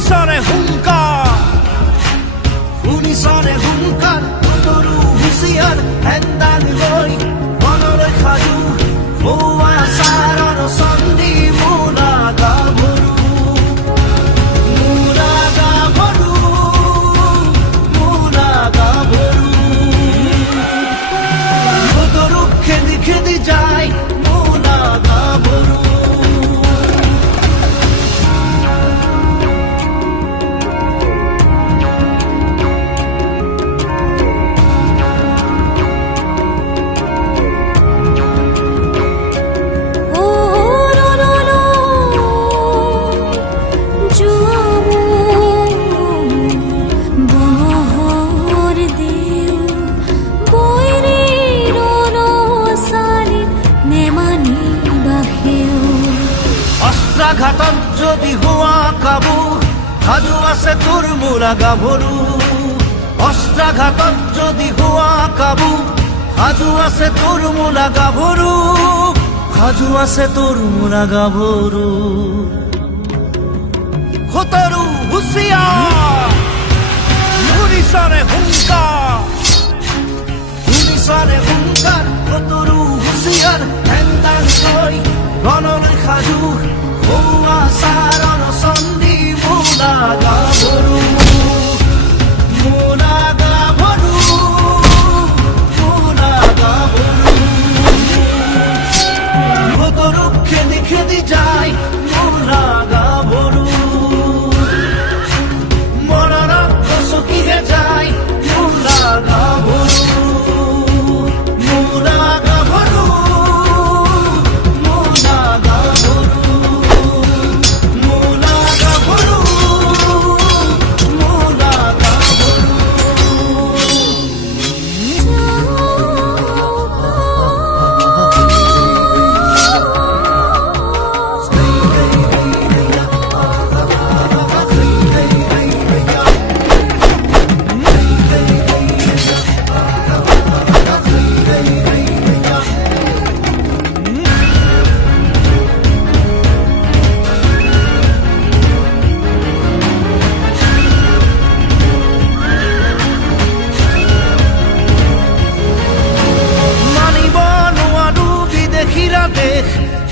শুনিছনে হুংকাৰ, শুনিছনে হুংকাৰ, তৰু হুঁচিয়াৰ হেন্দাল লৈ মনলৈ সাজু হোৱা চাৰৰ চন্দী মোনা গাভৰু, মোনা গাভৰু, মোনা গাভৰু। তৰু খেদি খেদি যায় মোনা গাভৰু। অস্ত্ৰাঘাতত যদি হোৱা কাবু সাজু আছে তোৰ মোনা গাভৰু, অস্ত্ৰাঘাতত যদি হোৱা কাবু সাজু আছে তোৰ মোনা গাভৰু, সাজু আছে তোৰ মোনা গাভৰু। তৰু হুঁচিয়াৰ, শুনিছনে হুংকাৰ, শুনিছনে হুংকাৰ, তৰু হুঁচিয়াৰ হেন্দাল লৈ মনলৈ সাজু হোৱা চাৰৰ চন্দী মোনা গাভৰু, মোনা গাভৰু, মোনা গাভৰু। তৰু খেদি খেদি যায় মোনা গাভৰু, মনত চকিহে যায় মোনা গাভৰু, মোনা গাভৰু, মোনা গাভৰু, মোনা গাভৰু, মোনা গাভৰু।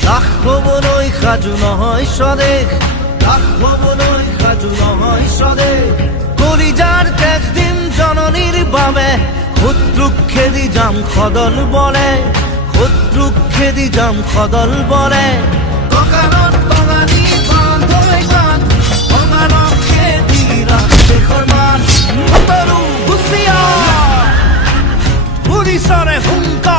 লাখ হবলৈ সাজু নহয় স্বদেশ, লাখ হবলৈ সাজু নহয় স্বদেশ। কলিজাৰ তেজ দিম জননীৰ বাবে, শত্ৰুক খেদি যাম সদল বলে, শত্ৰুক খেদি যাম সদল বলে। কঁকালত টঙালি বান্ধৈ গান, কঁকালত খেদি ৰাখ দেশৰ মান। তৰু হুঁচিয়াৰ, শুনিছনে হুংকাৰ,